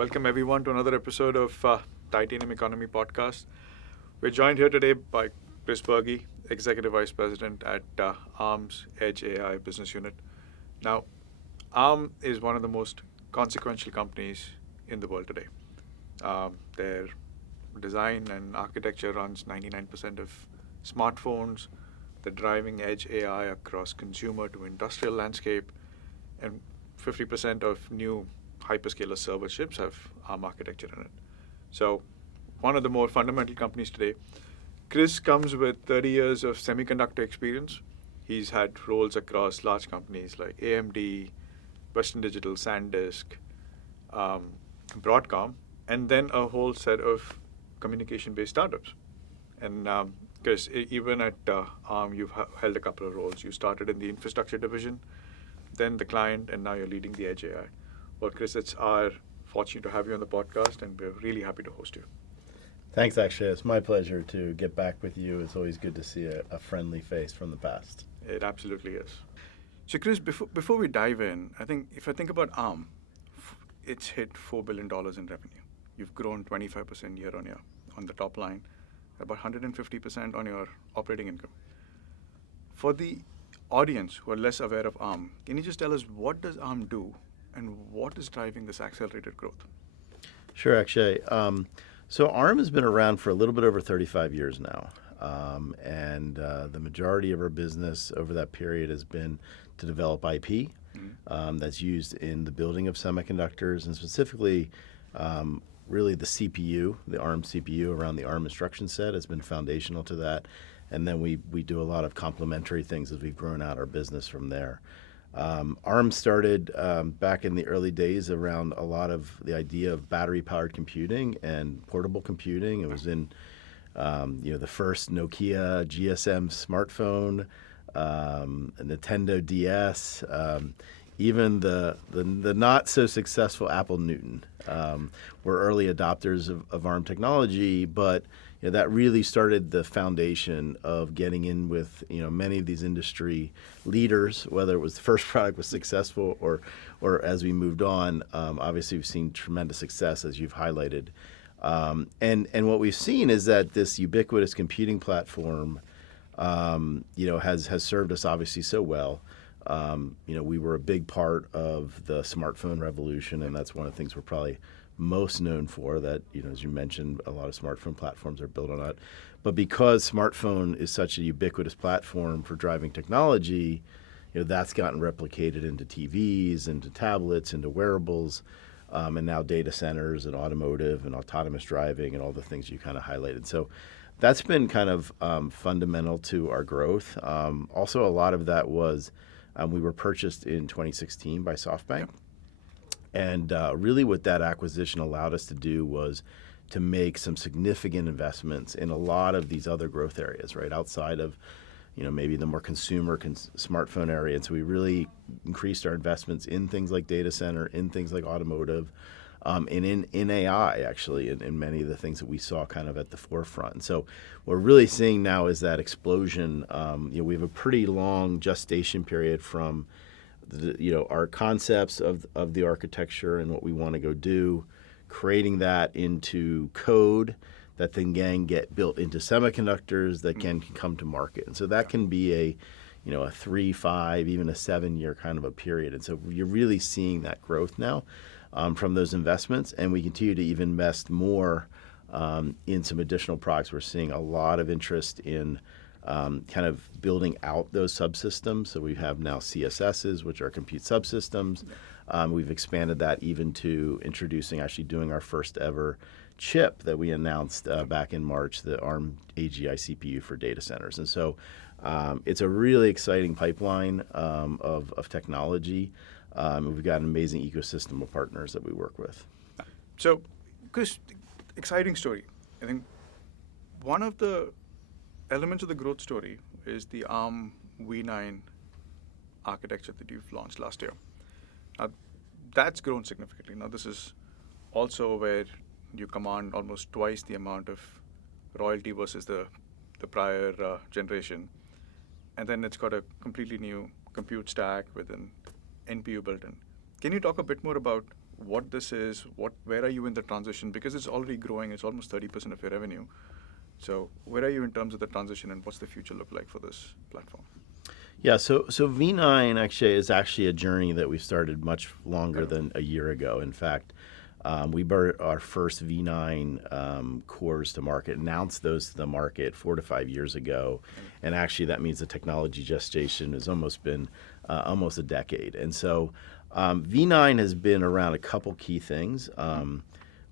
Welcome everyone to another episode of Titanium Economy Podcast. We're joined here today by Chris Bergey, Executive Vice President at ARM's Edge AI Business Unit. Now, ARM is one of the most consequential companies in the world today. Their design and architecture runs 99% of smartphones. They're driving Edge AI across consumer to industrial landscape, and 50% of new hyperscaler server chips have ARM architecture in it. So one of the more fundamental companies today. Chris comes with 30 years of semiconductor experience. He's had roles across large companies like AMD, Western Digital, SanDisk, Broadcom, and then a whole set of communication-based startups. And Chris, even at ARM, you've held a couple of roles. You started in the infrastructure division, then the client, and now you're leading the Edge AI. Well, Chris, it's our fortune to have you on the podcast, and we're really happy to host you. Thanks, Akshay. It's my pleasure to get back with you. It's always good to see a friendly face from the past. It absolutely is. So, Chris, before we dive in, if I think about ARM, it's hit $4 billion in revenue. You've grown 25% year on year on the top line, about 150% on your operating income. For the audience who are less aware of ARM, can you just tell us what does ARM do and what is driving this accelerated growth? Sure, Akshay. So ARM has been around for a little bit over 35 years now. And the majority of our business over that period has been to develop IP that's used in the building of semiconductors, and specifically really the CPU, the ARM CPU around the ARM instruction set has been foundational to that. And then we do a lot of complementary things as we've grown out our business from there. ARM started back in the early days around a lot of the idea of battery-powered computing and portable computing. It was in the first Nokia GSM smartphone, a Nintendo DS, even the not so successful Apple Newton were early adopters of ARM technology, but that really started the foundation of getting in with many of these industry leaders, whether it was the first product was successful or as we moved on. Obviously, we've seen tremendous success, as you've highlighted. And what we've seen is that this ubiquitous computing platform has served us obviously so well. We were a big part of the smartphone revolution, and that's one of the things we're probably most known for, that, as you mentioned, a lot of smartphone platforms are built on it. But because smartphone is such a ubiquitous platform for driving technology, that's gotten replicated into TVs, into tablets, into wearables, and now data centers and automotive and autonomous driving and all the things you kind of highlighted. So that's been kind of fundamental to our growth. Also, a lot of that was we were purchased in 2016 by SoftBank. Yep. And really what that acquisition allowed us to do was to make some significant investments in a lot of these other growth areas, right, outside of maybe the more consumer smartphone area. And so we really increased our investments in things like data center, in things like automotive, and in AI, actually, in many of the things that we saw kind of at the forefront. And so what we're really seeing now is that explosion. We have a pretty long gestation period from our concepts of the architecture and what we want to go do, creating that into code that then can get built into semiconductors that can come to market. And so that can be a 3, 5, even a 7-year kind of a period. And so you're really seeing that growth now from those investments, and we continue to even invest more in some additional products. We're seeing a lot of interest in kind of building out those subsystems. So we have now CSSs, which are compute subsystems. We've expanded that even to actually doing our first ever chip that we announced back in March, the ARM AGI CPU for data centers. And so it's a really exciting pipeline of technology. We've got an amazing ecosystem of partners that we work with. So, Chris, exciting story. I think one of the elements of the growth story is the ARM V9 architecture that you've launched last year. Now, that's grown significantly. Now, this is also where you command almost twice the amount of royalty versus the prior generation. And then it's got a completely new compute stack with an NPU built in. Can you talk a bit more about what this is, where are you in the transition? Because it's already growing. It's almost 30% of your revenue. So where are you in terms of the transition, and what's the future look like for this platform? Yeah, so V9 actually is actually a journey that we started much longer than a year ago. In fact, we brought our first V9 cores to market, announced those to the market 4 to 5 years ago, and actually that means the technology gestation has almost been almost a decade. And so V9 has been around a couple key things.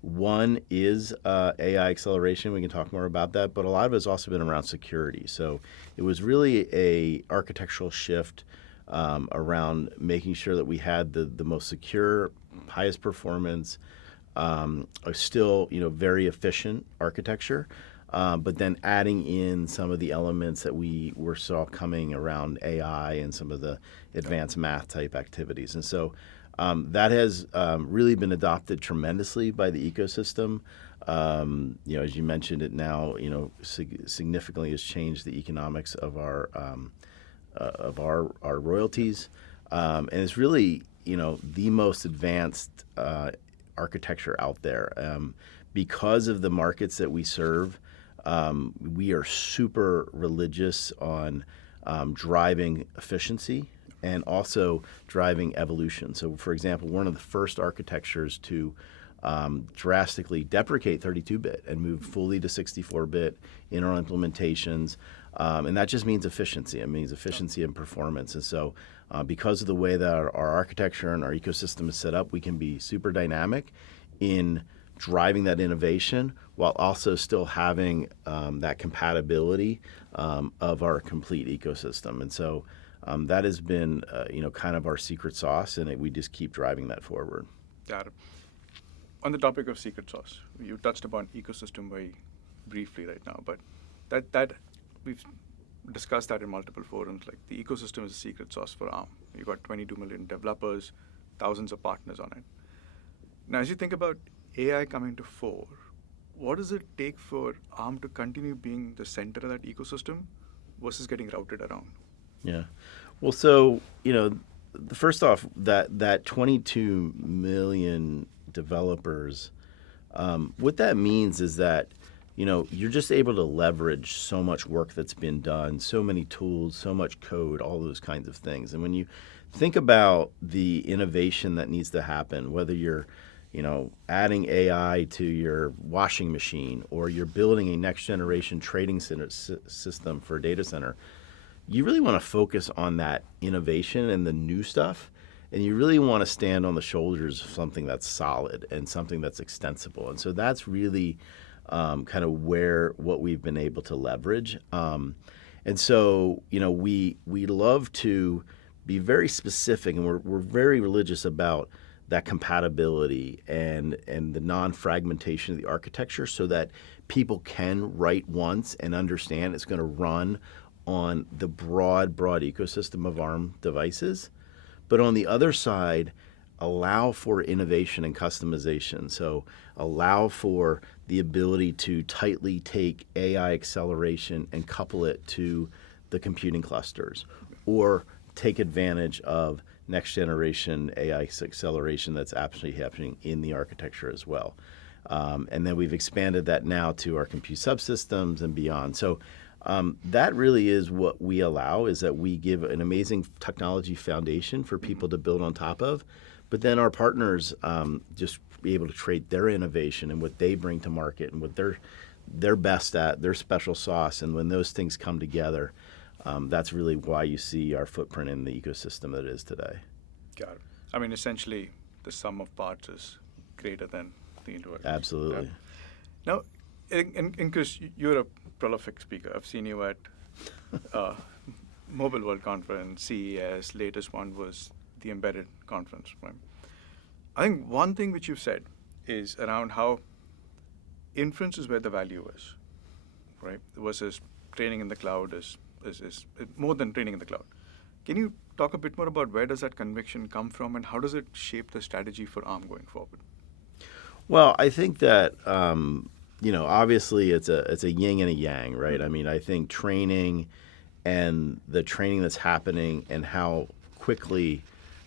One is AI acceleration. We can talk more about that, but a lot of it has also been around security. So it was really a architectural shift around making sure that we had the most secure, highest performance, still very efficient architecture, but then adding in some of the elements that we saw coming around AI and some of the advanced math type activities. And so that has really been adopted tremendously by the ecosystem. As you mentioned, it now significantly has changed the economics of our royalties, and it's really the most advanced architecture out there. Because of the markets that we serve, we are super religious on driving efficiency and also driving evolution. So, for example, one of the first architectures to drastically deprecate 32-bit and move fully to 64-bit in our implementations, and that just means efficiency. It means efficiency and performance. And so, because of the way that our architecture and our ecosystem is set up, we can be super dynamic in driving that innovation while also still having that compatibility of our complete ecosystem. And so that has been kind of our secret sauce, and we just keep driving that forward. Got it. On the topic of secret sauce, you touched upon ecosystem very briefly right now, but that we've discussed that in multiple forums. Like, the ecosystem is a secret sauce for ARM. You've got 22 million developers, thousands of partners on it. Now, as you think about AI coming to fore, what does it take for ARM to continue being the center of that ecosystem versus getting routed around? Yeah. Well, so, first off, that 22 million developers, what that means is that, you're just able to leverage so much work that's been done, so many tools, so much code, all those kinds of things. And when you think about the innovation that needs to happen, whether you're adding AI to your washing machine, or you're building a next generation trading system for a data center, you really want to focus on that innovation and the new stuff. And you really want to stand on the shoulders of something that's solid and something that's extensible. And so that's really kind of what we've been able to leverage. And so, we love to be very specific, and we're very religious about that compatibility and the non-fragmentation of the architecture, so that people can write once and understand it's going to run on the broad ecosystem of ARM devices. But on the other side, allow for innovation and customization. So allow for the ability to tightly take AI acceleration and couple it to the computing clusters, or take advantage of next generation AI acceleration that's actually happening in the architecture as well. And then we've expanded that now to our compute subsystems and beyond. So that really is what we allow, is that we give an amazing technology foundation for people to build on top of, but then our partners just be able to trade their innovation and what they bring to market and what they're best at, their special sauce. And when those things come together, that's really why you see our footprint in the ecosystem that it is today. Got it. I mean, essentially, the sum of parts is greater than the individual. Absolutely. Yeah. Now, and Chris, you're a prolific speaker. I've seen you at Mobile World Conference, CES. Latest one was the Embedded Conference. Right? I think one thing which you've said is around how inference is where the value is, right? Versus training in the cloud is more than training in the cloud. Can you talk a bit more about where does that conviction come from, and how does it shape the strategy for ARM going forward? Well, I think that obviously it's a yin and a yang, right? Mm-hmm. I mean, I think training and the training that's happening and how quickly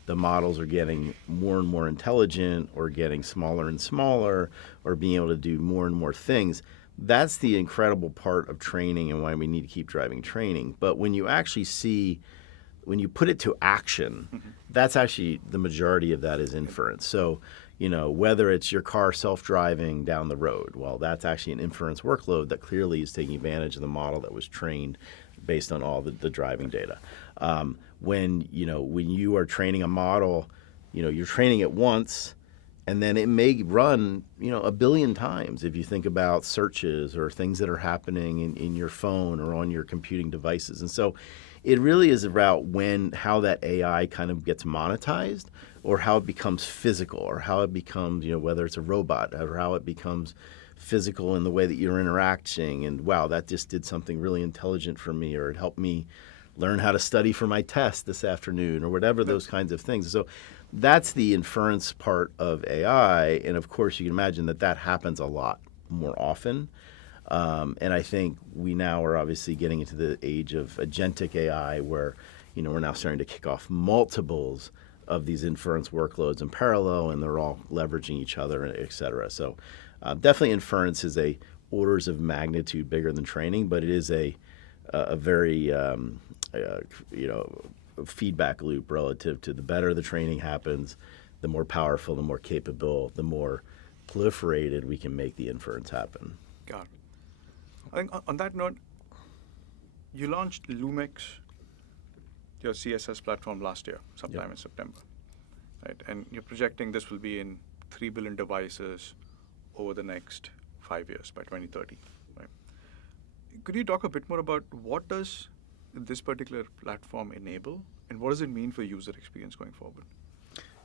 the models are getting more and more intelligent or getting smaller and smaller or being able to do more and more things. That's the incredible part of training and why we need to keep driving training. But when you actually see, when you put it to action, that's actually the majority of that is inference. So, whether it's your car self-driving down the road, well, that's actually an inference workload that clearly is taking advantage of the model that was trained based on all the driving data. When you are training a model, you're training it once, and then it may run, a billion times if you think about searches or things that are happening in your phone or on your computing devices. And so it really is about how that AI kind of gets monetized or how it becomes physical or how it becomes, whether it's a robot or how it becomes physical in the way that you're interacting. And wow, that just did something really intelligent for me, or it helped me learn how to study for my test this afternoon, or whatever, those kinds of things. So that's the inference part of AI. And of course, you can imagine that happens a lot more often. And I think we now are obviously getting into the age of agentic AI where, we're now starting to kick off multiples of these inference workloads in parallel, and they're all leveraging each other, et cetera. So definitely inference is a orders of magnitude bigger than training, but it is a very, feedback loop relative to the better the training happens, the more powerful, the more capable, the more proliferated we can make the inference happen. Got it. I think on that note, you launched Lumix, your CSS platform, last year, sometime in September, right? And you're projecting this will be in 3 billion devices over the next 5 years, by 2030, right? Could you talk a bit more about what does this particular platform enable, and what does it mean for user experience going forward?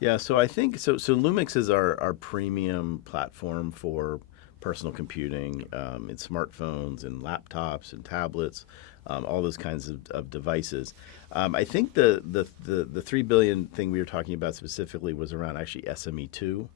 Yeah, so I think so Lumix is our premium platform for personal computing in smartphones and laptops and tablets, all those kinds of devices. I think the 3 billion thing we were talking about specifically was around actually SME2,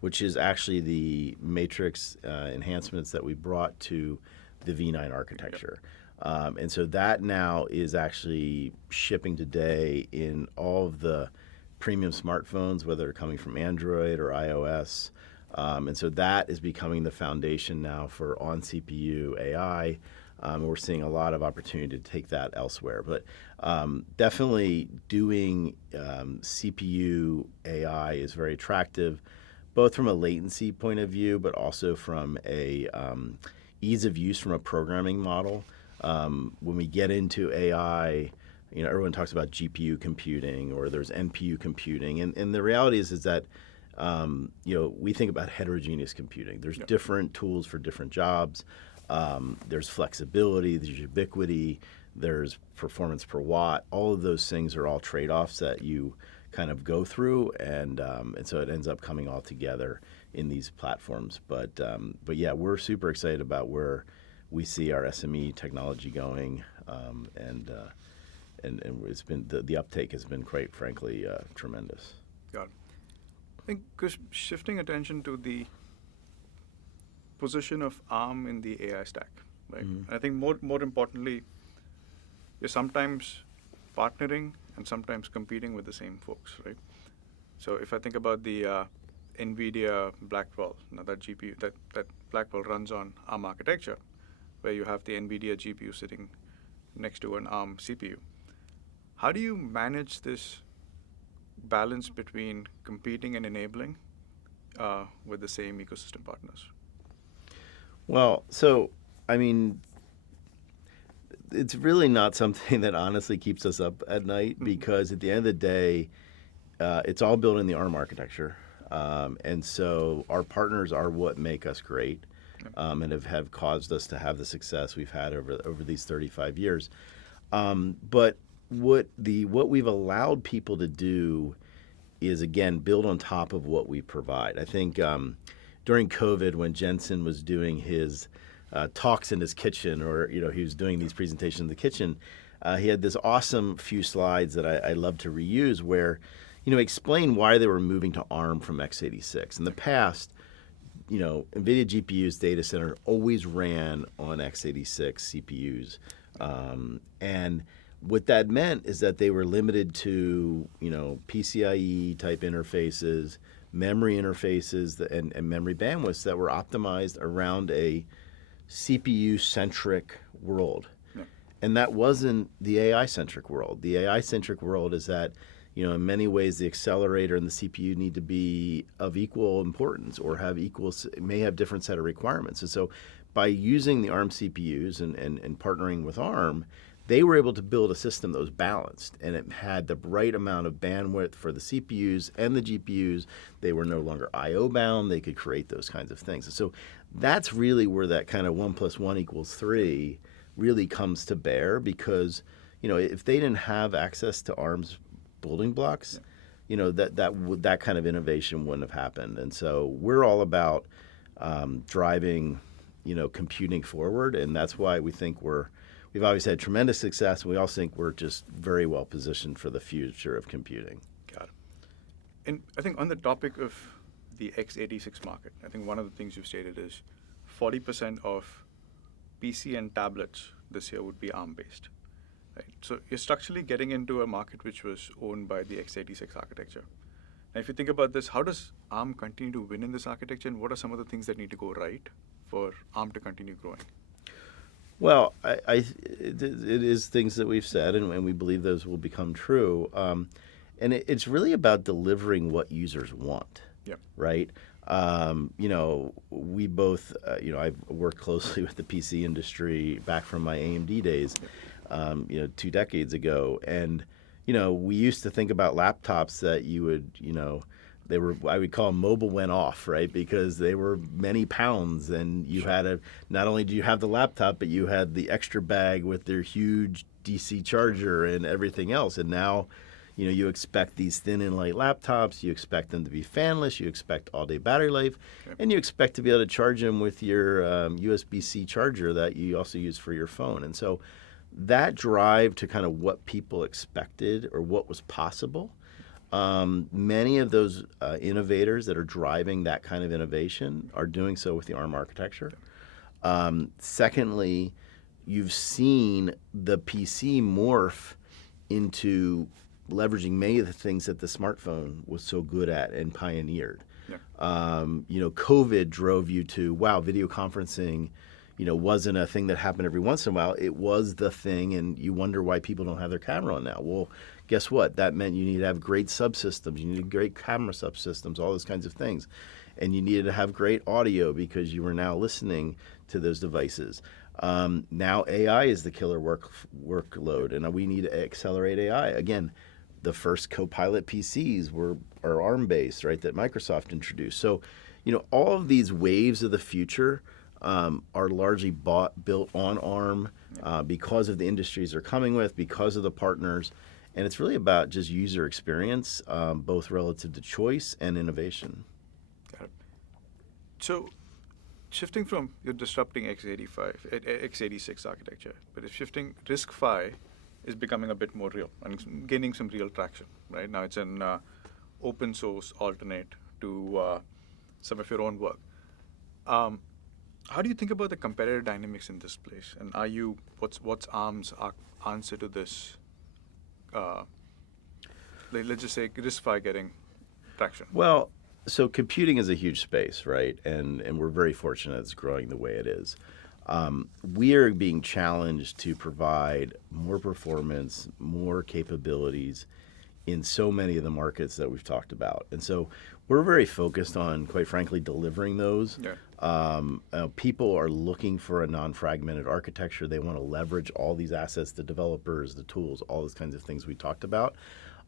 which is actually the matrix enhancements that we brought to the V9 architecture. And so that now is actually shipping today in all of the premium smartphones, whether they're coming from Android or iOS. And so that is becoming the foundation now for on-CPU AI. We're seeing a lot of opportunity to take that elsewhere. But definitely doing CPU AI is very attractive, both from a latency point of view, but also from a ease of use from a programming model. When we get into AI, everyone talks about GPU computing or there's NPU computing. And the reality is that we think about heterogeneous computing. There's different tools for different jobs. There's flexibility, there's ubiquity, there's performance per watt. All of those things are all trade-offs that you kind of go through, and so it ends up coming all together in these platforms. But yeah, we're super excited about where we see our SME technology going, and it's been the uptake has been quite frankly tremendous. Got it. I think shifting attention to the position of ARM in the AI stack, right? And I think more importantly, you're sometimes partnering and sometimes competing with the same folks, right? So if I think about the NVIDIA Blackwell, that GPU, that Blackwell runs on ARM architecture, where you have the NVIDIA GPU sitting next to an ARM CPU. How do you manage this balance between competing and enabling with the same ecosystem partners? Well, so, I mean, it's really not something that honestly keeps us up at night, because at the end of the day, it's all built in the ARM architecture. And so our partners are what make us great, and have caused us to have the success we've had over these 35 years. But what we've allowed people to do is, again, build on top of what we provide. I think during COVID, when Jensen was doing his talks in his kitchen, or he was doing these presentations in the kitchen, he had this awesome few slides that I love to reuse, where explain why they were moving to ARM from x86. In the past, NVIDIA GPU's data center always ran on x86 CPUs, and What that meant is that they were limited to, PCIe type interfaces, memory interfaces, and memory bandwidths that were optimized around a CPU centric world. Yeah. And that wasn't the AI centric world. The AI centric world is that, in many ways, the accelerator and the CPU need to be of equal importance or may have different set of requirements. And so by using the ARM CPUs and partnering with ARM, they were able to build a system that was balanced, and it had the right amount of bandwidth for the CPUs and the GPUs. They were no longer I/O bound. They could create those kinds of things. And so that's really where that kind of 1 + 1 = 3 really comes to bear, because if they didn't have access to ARM's building blocks, that kind of innovation wouldn't have happened. And so we're all about driving computing forward, and that's why we think we've always had tremendous success, and we also think we're just very well positioned for the future of computing. Got it. And I think on the topic of the x86 market, I think one of the things you've stated is 40% of PC and tablets this year would be ARM-based. Right? So you're structurally getting into a market which was owned by the x86 architecture. Now, if you think about this, how does ARM continue to win in this architecture, and what are some of the things that need to go right for ARM to continue growing? Well, it is things that we've said, and we believe those will become true. And it's really about delivering what users want, right? We both, I've worked closely with the PC industry back from my AMD days, 2 decades ago. And, we used to think about laptops that you would, I would call them mobile went off, right? Because they were many pounds, and you had not only do you have the laptop, but you had the extra bag with their huge DC charger and everything else. And now, you expect these thin and light laptops, you expect them to be fanless, you expect all-day battery life, and you expect to be able to charge them with your USB-C charger that you also use for your phone. And so that drive to kind of what people expected or what was possible, many of those innovators that are driving that kind of innovation are doing so with the ARM architecture. Secondly, you've seen the PC morph into leveraging many of the things that the smartphone was so good at and pioneered. COVID drove you to, wow, video conferencing, wasn't a thing that happened every once in a while. It was the thing, and you wonder why people don't have their camera on now. Well, guess what? That meant you need to have great subsystems. You needed great camera subsystems, all those kinds of things. And you needed to have great audio because you were now listening to those devices. Now AI is the killer workload, and we need to accelerate AI. Again, the first Copilot PCs are ARM-based, right, that Microsoft introduced. So, all of these waves of the future are largely built on ARM because of the industries they're coming with, because of the partners. And it's really about just user experience, both relative to choice and innovation. Got it. So shifting from you're disrupting x86 architecture, but if shifting RISC-V is becoming a bit more real and gaining some real traction, right? Now it's an open source alternate to some of your own work. How do you think about the competitive dynamics in this place? And what's ARM's answer to this? Let's just say RISC-V getting traction. Well, so computing is a huge space, right? And we're very fortunate it's growing the way it is. We are being challenged to provide more performance, more capabilities in so many of the markets that we've talked about. And so we're very focused on, quite frankly, delivering those. People are looking for a non-fragmented architecture. They want to leverage all these assets, the developers, the tools, all those kinds of things we talked about.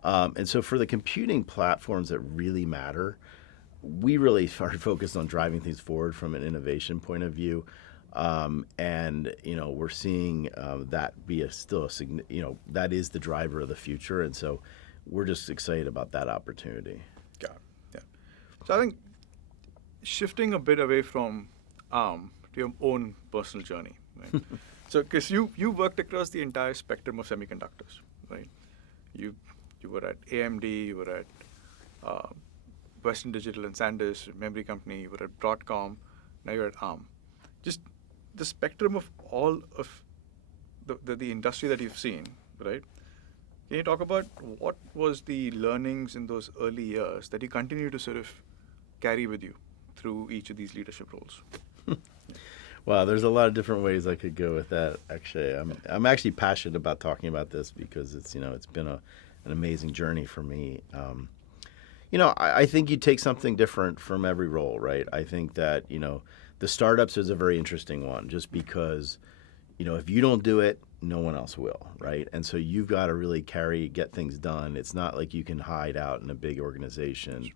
And so for the computing platforms that really matter, we really are focused on driving things forward from an innovation point of view. And we're seeing that be that is the driver of the future. And so we're just excited about that opportunity. Got it. Yeah. So I think shifting a bit away from ARM to your own personal journey, right? So because you worked across the entire spectrum of semiconductors, right? You were at AMD, you were at Western Digital and Sanders, memory company, you were at Broadcom, now you're at ARM. Just the spectrum of all of the industry that you've seen, right? Can you talk about what was the learnings in those early years that you continue to sort of carry with you through each of these leadership roles? Wow, there's a lot of different ways I could go with that. Actually, I'm actually passionate about talking about this because it's been an amazing journey for me. I think you take something different from every role, right? I think that the startups is a very interesting one, just because if you don't do it, no one else will, right? And so you've got to really get things done. It's not like you can hide out in a big organization.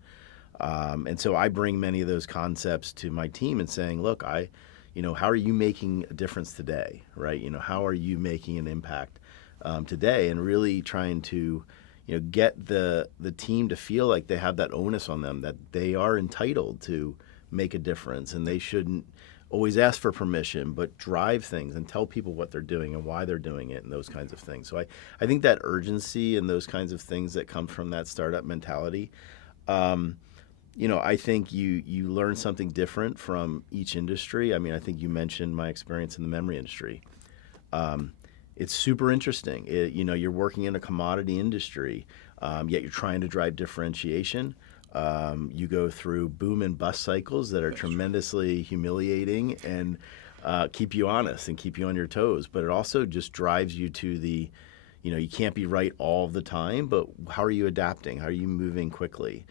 And so I bring many of those concepts to my team and saying, look, how are you making a difference today, right? How are you making an impact today, and really trying to, get the team to feel like they have that onus on them, that they are entitled to make a difference, and they shouldn't always ask for permission, but drive things and tell people what they're doing and why they're doing it and those kinds of things. So I think that urgency and those kinds of things that come from that startup mentality, I think you learn something different from each industry. I mean, I think you mentioned my experience in the memory industry. It's super interesting. You're working in a commodity industry, yet you're trying to drive differentiation. You go through boom and bust cycles that are tremendously humiliating and keep you honest and keep you on your toes. But it also just drives you to you can't be right all the time, but how are you adapting? How are you moving quickly?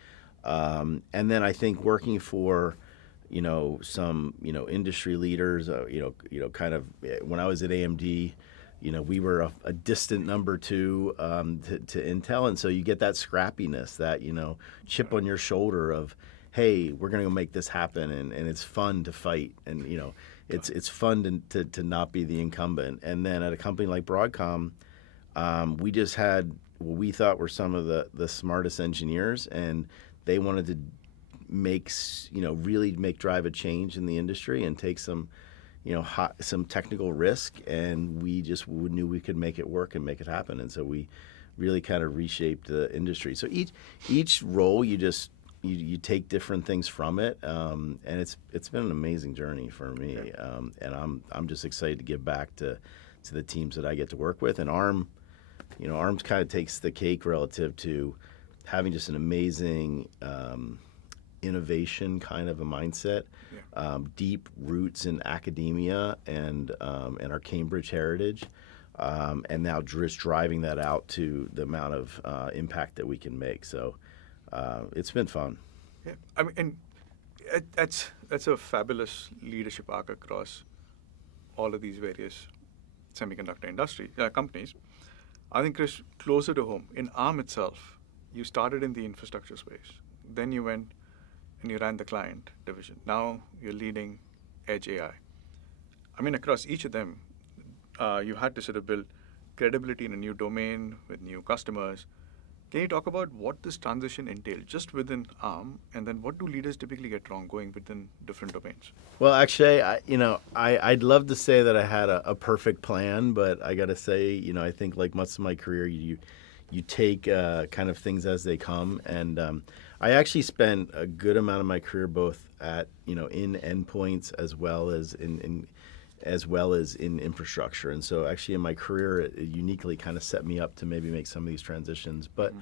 And then I think working for, some, industry leaders, kind of when I was at AMD, we were a distant number two to Intel. And so you get that scrappiness, that, chip on your shoulder of, hey, we're going to go make this happen. And it's fun to fight. And, it's fun to not be the incumbent. And then at a company like Broadcom, we just had what we thought were some of the smartest engineers, and they wanted to really drive a change in the industry and take some technical risk, and we just knew we could make it work and make it happen. And so we really kind of reshaped the industry. So each role, you take different things from it, and it's been an amazing journey for me. And I'm just excited to give back to the teams that I get to work with. And ARMS kind of takes the cake relative to having just an amazing innovation kind of a mindset, deep roots in academia and our Cambridge heritage, and now just driving that out to the amount of impact that we can make. So it's been fun. Yeah, I mean, and that's a fabulous leadership arc across all of these various semiconductor industry companies. I think, Chris, closer to home, in ARM itself, you started in the infrastructure space. Then you went and you ran the client division. Now you're leading Edge AI. I mean, across each of them, you had to sort of build credibility in a new domain with new customers. Can you talk about what this transition entailed just within ARM, and then what do leaders typically get wrong going within different domains? Well, actually, I'd love to say that I had a perfect plan, but I got to say, I think like much of my career, you take kind of things as they come. And I actually spent a good amount of my career both at in endpoints as well as in infrastructure. And so actually in my career, it uniquely kind of set me up to maybe make some of these transitions. But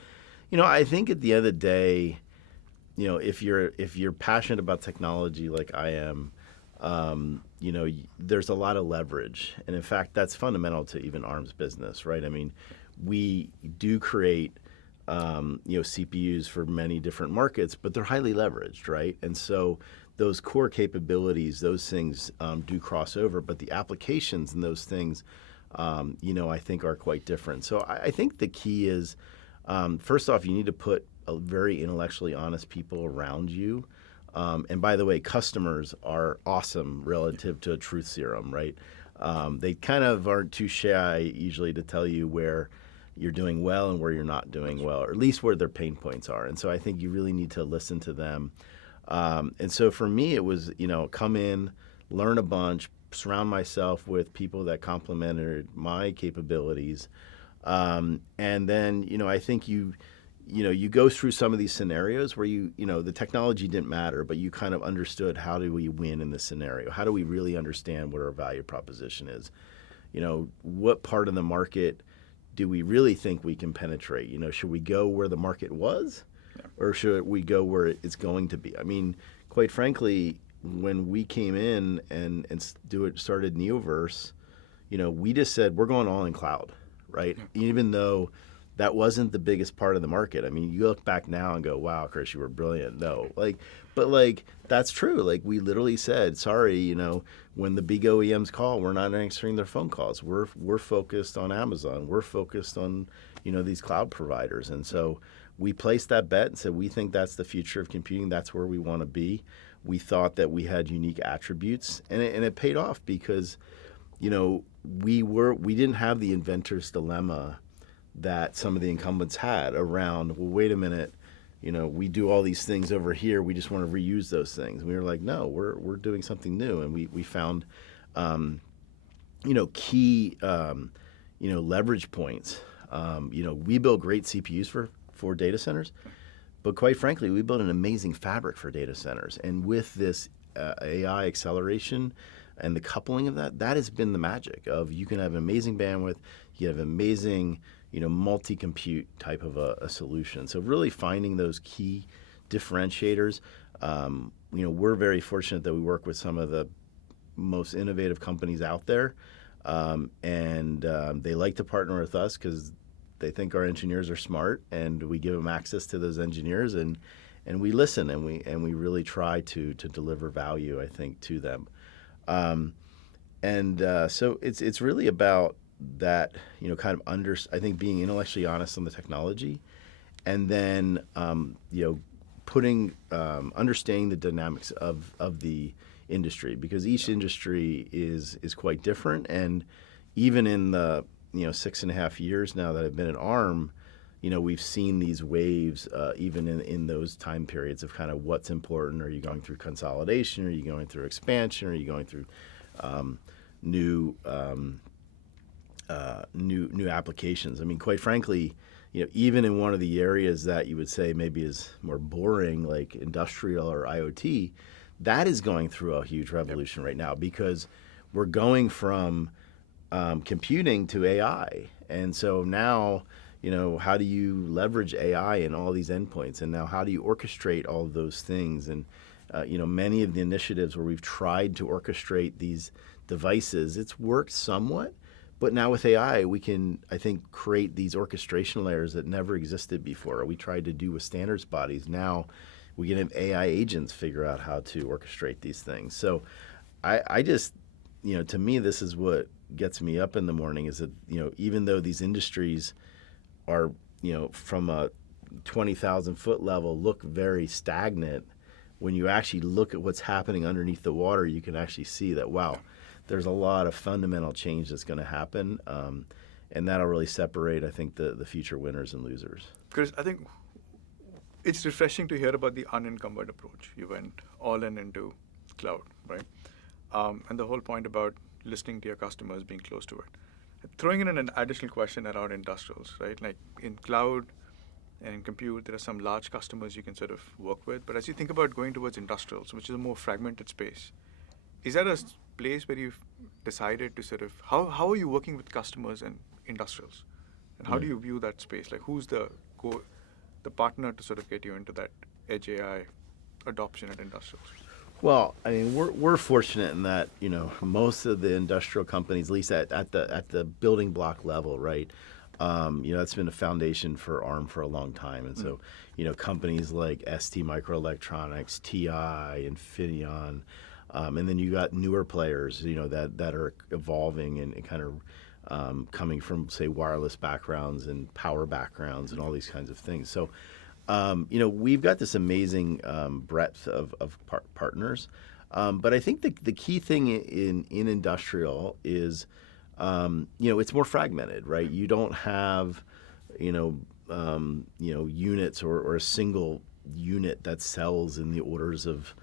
I think at the end of the day, if you're passionate about technology like I am, there's a lot of leverage. And in fact, that's fundamental to even ARM's business, right? I mean, we do create CPUs for many different markets, but they're highly leveraged, right? And so those core capabilities, those things do cross over, but the applications and those things, I think are quite different. So I think the key is, first off, you need to put a very intellectually honest people around you. And by the way, customers are awesome relative to a truth serum, right? They kind of aren't too shy usually to tell you where you're doing well and where you're not doing well, or at least where their pain points are. And so I think you really need to listen to them. And so for me, it was, come in, learn a bunch, surround myself with people that complemented my capabilities. And then, I think you go through some of these scenarios where the technology didn't matter, but you kind of understood, how do we win in this scenario? How do we really understand what our value proposition is? What part of the market do we really think we can penetrate? Should we go where the market was, or should we go where it's going to be? I mean, quite frankly, when we came in and started Neoverse, we just said we're going all in cloud, right? Even though that wasn't the biggest part of the market. I mean, you look back now and go, "Wow, Chris, you were brilliant." No, but that's true. We literally said, "Sorry, when the big OEMs call, we're not answering their phone calls. We're focused on Amazon. We're focused on these cloud providers." And so we placed that bet and said, "We think that's the future of computing. That's where we want to be." We thought that we had unique attributes, and it paid off because we didn't have the inventor's dilemma that some of the incumbents had around, well, wait a minute, we do all these things over here, we just want to reuse those things. And we were like, no, we're doing something new. And we found, key, leverage points. We build great CPUs for data centers, but quite frankly, we built an amazing fabric for data centers. And with this AI acceleration and the coupling of that has been the magic of you can have amazing bandwidth, you have amazing multi-compute type of a solution. So really finding those key differentiators. We're very fortunate that we work with some of the most innovative companies out there, and they like to partner with us because they think our engineers are smart, and we give them access to those engineers, and we listen, and we really try to deliver value, I think, to them. So it's really about that, kind of I think being intellectually honest on the technology, and then understanding the dynamics of the industry, because each industry is quite different. And even in the 6.5 years now that I've been at ARM, we've seen these waves, even in those time periods of kind of what's important. Are you going through consolidation? Are you going through expansion? Are you going through new applications? I mean, quite frankly, even in one of the areas that you would say maybe is more boring, like industrial or IoT, that is going through a huge revolution right now, because we're going from computing to AI. And so now, how do you leverage AI in all these endpoints? And now how do you orchestrate all of those things? And, many of the initiatives where we've tried to orchestrate these devices, it's worked somewhat. But now with AI, we can, I think, create these orchestration layers that never existed before. We tried to do with standards bodies. Now we can have AI agents figure out how to orchestrate these things. So I just, to me, this is what gets me up in the morning, is that, even though these industries are, from a 20,000 foot level look very stagnant, when you actually look at what's happening underneath the water, you can actually see that, wow, there's a lot of fundamental change that's going to happen, and that'll really separate, I think, the future winners and losers. Because I think it's refreshing to hear about the unencumbered approach. You went all into cloud, right? And the whole point about listening to your customers, being close to it. Throwing in an additional question around industrials, right? Like in cloud and in compute, there are some large customers you can sort of work with. But as you think about going towards industrials, which is a more fragmented space, is that a place where you've decided to sort of, how are you working with customers and industrials? And how do you view that space? Like who's the partner to sort of get you into that edge AI adoption at industrials? Well, I mean, we're fortunate in that, most of the industrial companies, at least at the building block level, right? That's been a foundation for ARM for a long time. And so, companies like ST Microelectronics, TI, Infineon, and then you got newer players, that are evolving and kind of coming from, say, wireless backgrounds and power backgrounds and all these kinds of things. So, we've got this amazing breadth of partners. But I think the key thing in industrial is, it's more fragmented, right? You don't have, units or a single unit that sells in the orders of,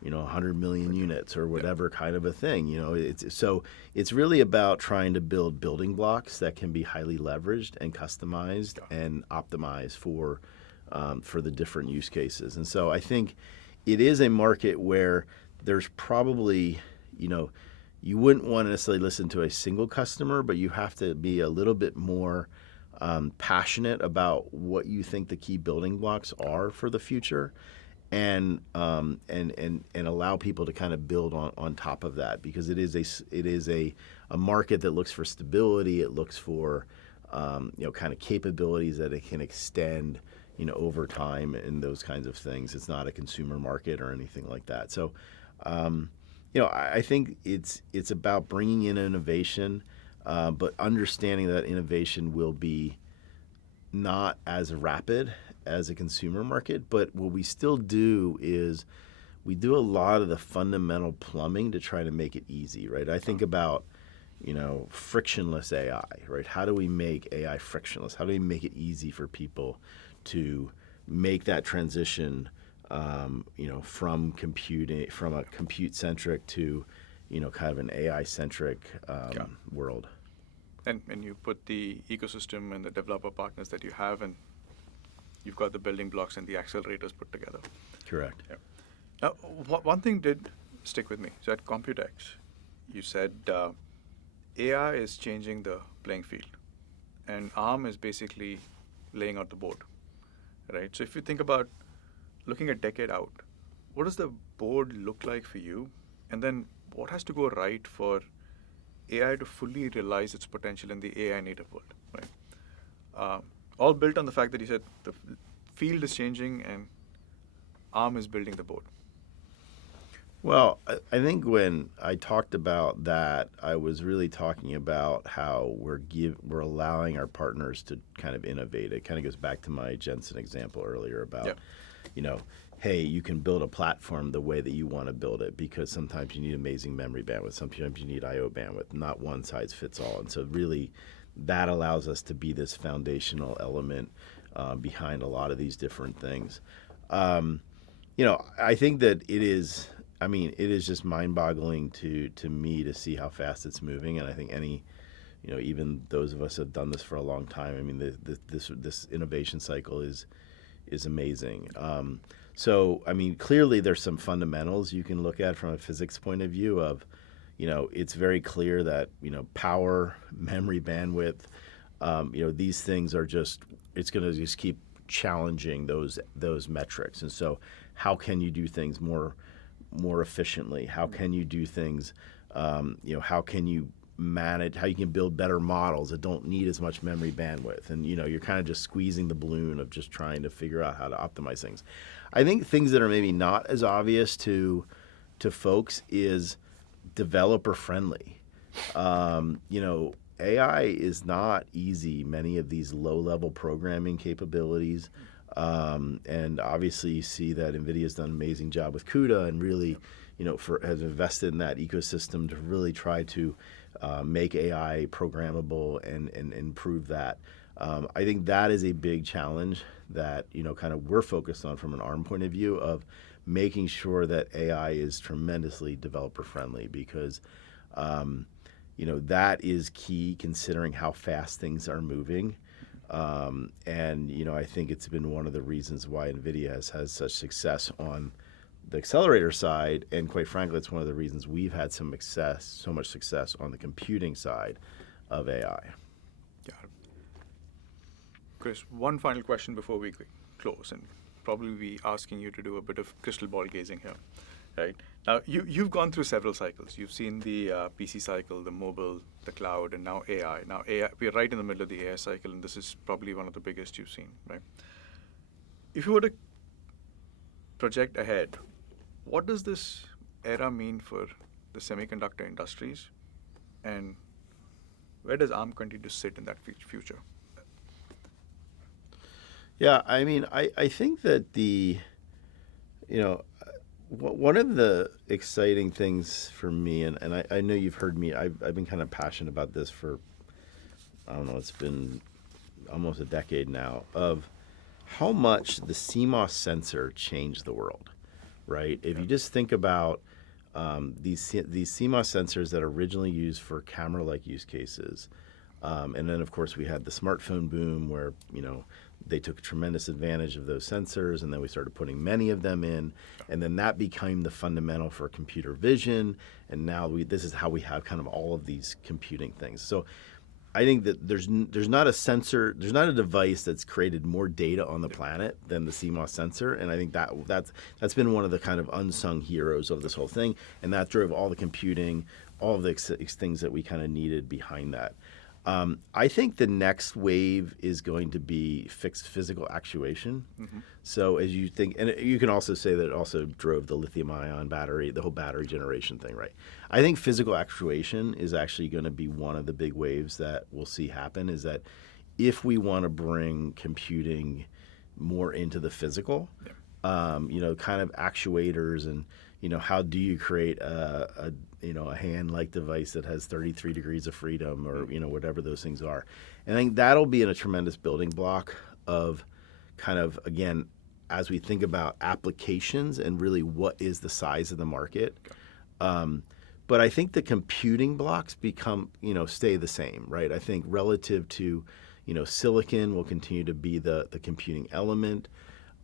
100 million units or whatever kind of a thing. It's really about trying to build building blocks that can be highly leveraged and customized and optimized for the different use cases. And so I think it is a market where there's probably, you wouldn't want to necessarily listen to a single customer, but you have to be a little bit more passionate about what you think the key building blocks are for the future, and allow people to kind of build on top of that, because it is a market that looks for stability. It looks for kind of capabilities that it can extend over time and those kinds of things. It's not a consumer market or anything like that. So I think it's about bringing in innovation, but understanding that innovation will be not as rapid as a consumer market. But what we still do is we do a lot of the fundamental plumbing to try to make it easy, right? I think about frictionless AI, right? How do we make AI frictionless? How do we make it easy for people to make that transition, from a compute-centric to, kind of an AI-centric world? And you put the ecosystem and the developer partners that you have, and you've got the building blocks and the accelerators put together. Correct. Yeah. Now, one thing did stick with me. So at Computex, you said AI is changing the playing field, and ARM is basically laying out the board, right? So if you think about looking a decade out, what does the board look like for you? And then what has to go right for AI to fully realize its potential in the AI native world, right? All built on the fact that you said the field is changing and ARM is building the board. Well, I think when I talked about that, I was really talking about how we're allowing our partners to kind of innovate. It kind of goes back to my Jensen example earlier about, hey, you can build a platform the way that you want to build it, because sometimes you need amazing memory bandwidth, sometimes you need I/O bandwidth, not one size fits all. And so really that allows us to be this foundational element behind a lot of these different things. I think that it is just mind-boggling to me to see how fast it's moving, and I think even those of us who have done this for a long time, I mean, this innovation cycle is amazing. So, I mean, clearly there's some fundamentals you can look at from a physics point of view of, it's very clear that, power, memory bandwidth, these things are it's going to just keep challenging those metrics. And so how can you do things more efficiently? How can you do things, how can you manage, how you can build better models that don't need as much memory bandwidth? And, you're kind of just squeezing the balloon of just trying to figure out how to optimize things. I think things that are maybe not as obvious to folks is developer friendly. AI is not easy. Many of these low-level programming capabilities, and obviously you see that NVIDIA's done an amazing job with CUDA and really, has invested in that ecosystem to really try to make AI programmable and improve that. I think that is a big challenge that, kind of we're focused on from an ARM point of view of making sure that AI is tremendously developer friendly, because that is key considering how fast things are moving. And I think it's been one of the reasons why NVIDIA has such success on the accelerator side, and quite frankly, it's one of the reasons we've had so much success on the computing side of AI. Yeah. Chris, one final question before we close, and probably be asking you to do a bit of crystal ball gazing here. Right. Now, you've gone through several cycles. You've seen the PC cycle, the mobile, the cloud, and now AI. Now, AI, we're right in the middle of the AI cycle, and this is probably one of the biggest you've seen, right? If you were to project ahead, what does this era mean for the semiconductor industries, and where does ARM continue to sit in that future? Yeah, I mean, I think that one of the exciting things for me, and I know you've heard me, I've been kind of passionate about this for, I don't know, it's been almost a decade now, of how much the CMOS sensor changed the world, right? If you just think about these CMOS sensors that are originally used for camera-like use cases, and then, of course, we had the smartphone boom where, they took tremendous advantage of those sensors, and then we started putting many of them in, and then that became the fundamental for computer vision, and now this is how we have kind of all of these computing things. So I think that there's not a sensor, there's not a device that's created more data on the planet than the CMOS sensor, and I think that's been one of the kind of unsung heroes of this whole thing, and that drove all the computing, all of the things that we kind of needed behind that. I think the next wave is going to be fixed physical actuation. Mm-hmm. So as you think, and you can also say that it also drove the lithium-ion battery, the whole battery generation thing, right? I think physical actuation is actually going to be one of the big waves that we'll see happen, is that if we want to bring computing more into the physical, kind of actuators and, how do you create a hand-like device that has 33 degrees of freedom or, whatever those things are. And I think that'll be a tremendous building block of kind of, again, as we think about applications and really what is the size of the market. But I think the computing blocks stay the same, right? I think relative to, silicon will continue to be the computing element.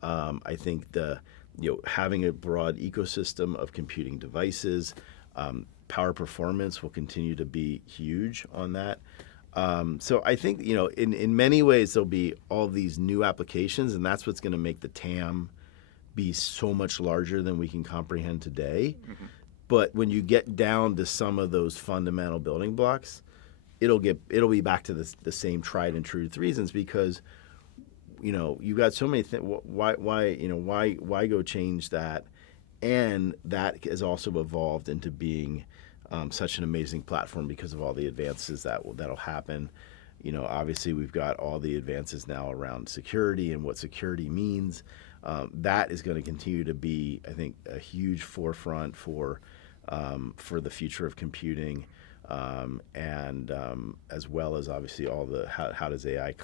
I think having a broad ecosystem of computing devices, power performance will continue to be huge on that. So I think, in many ways, there'll be all these new applications, and that's what's going to make the TAM be so much larger than we can comprehend today. Mm-hmm. But when you get down to some of those fundamental building blocks, it'll be back to the same tried and true reasons, because you've got so many things. Why go change that? And that has also evolved into being such an amazing platform because of all the advances that'll happen. Obviously we've got all the advances now around security and what security means. That is going to continue to be, I think, a huge forefront for the future of computing, and as well as obviously all the how does AI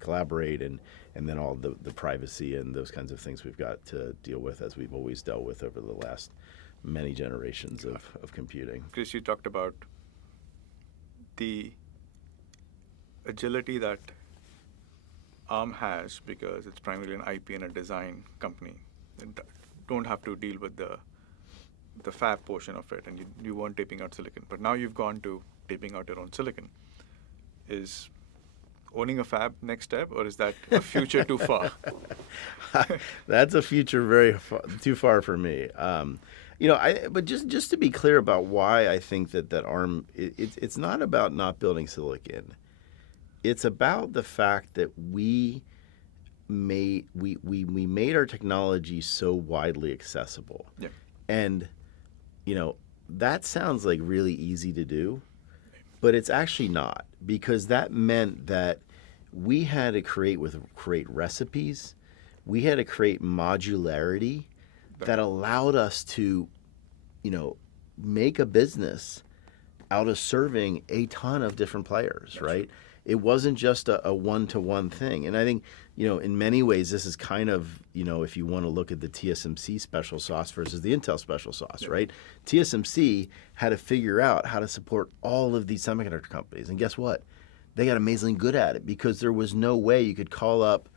collaborate, and then all the privacy and those kinds of things we've got to deal with, as we've always dealt with over the last many generations of computing. Chris, you talked about the agility that ARM has because it's primarily an IP and a design company, and don't have to deal with the fab portion of it, and you weren't taping out silicon. But now you've gone to taping out your own silicon. Is owning a fab next step, or is that a future too far? That's a future too far for me. But just to be clear about why I think that ARM, it's not about not building silicon. It's about the fact that we made our technology so widely accessible. Yeah. And that sounds like really easy to do, but it's actually not, because that meant that we had to create recipes. We had to create modularity that allowed us to, make a business out of serving a ton of different players, That's right? It wasn't just a one-to-one thing. And I think, in many ways, this is kind of, if you want to look at the TSMC special sauce versus the Intel special sauce, right? TSMC had to figure out how to support all of these semiconductor companies. And guess what? They got amazingly good at it, because there was no way you could call up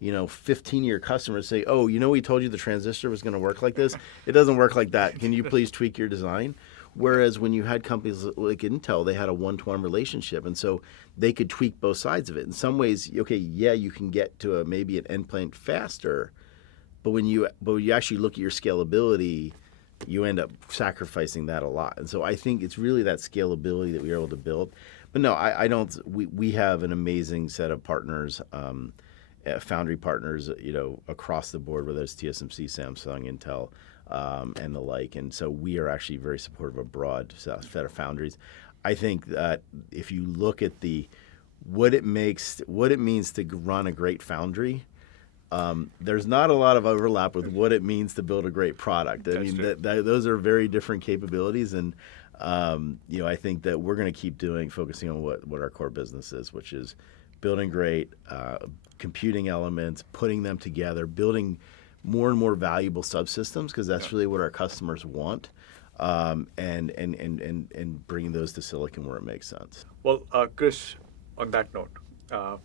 15-year customers, say, oh, we told you the transistor was going to work like this. It doesn't work like that. Can you please tweak your design? Whereas when you had companies like Intel, they had a one-to-one relationship, and so they could tweak both sides of it. In some ways, you can get to maybe an endpoint faster, but when you actually look at your scalability, you end up sacrificing that a lot. And so I think it's really that scalability that we were able to build. But no, I don't. We have an amazing set of partners, foundry partners, across the board, whether it's TSMC, Samsung, Intel, and the like. And so we are actually very supportive of a broad set of foundries. I think that if you look at what it means to run a great foundry, there's not a lot of overlap with what it means to build a great product. Those are very different capabilities, and I think that we're going to keep focusing on what our core business is, which is building great computing elements, putting them together, building more and more valuable subsystems, because that's really what our customers want, and bringing those to silicon where it makes sense. Well, Chris, on that note, I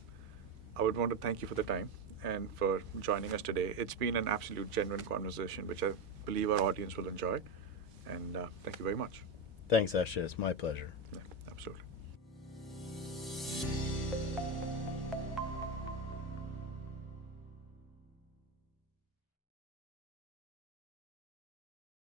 would want to thank you for the time and for joining us today. It's been an absolute genuine conversation, which I believe our audience will enjoy. And thank you very much. Thanks, Akshay. It's my pleasure. Yeah, absolutely.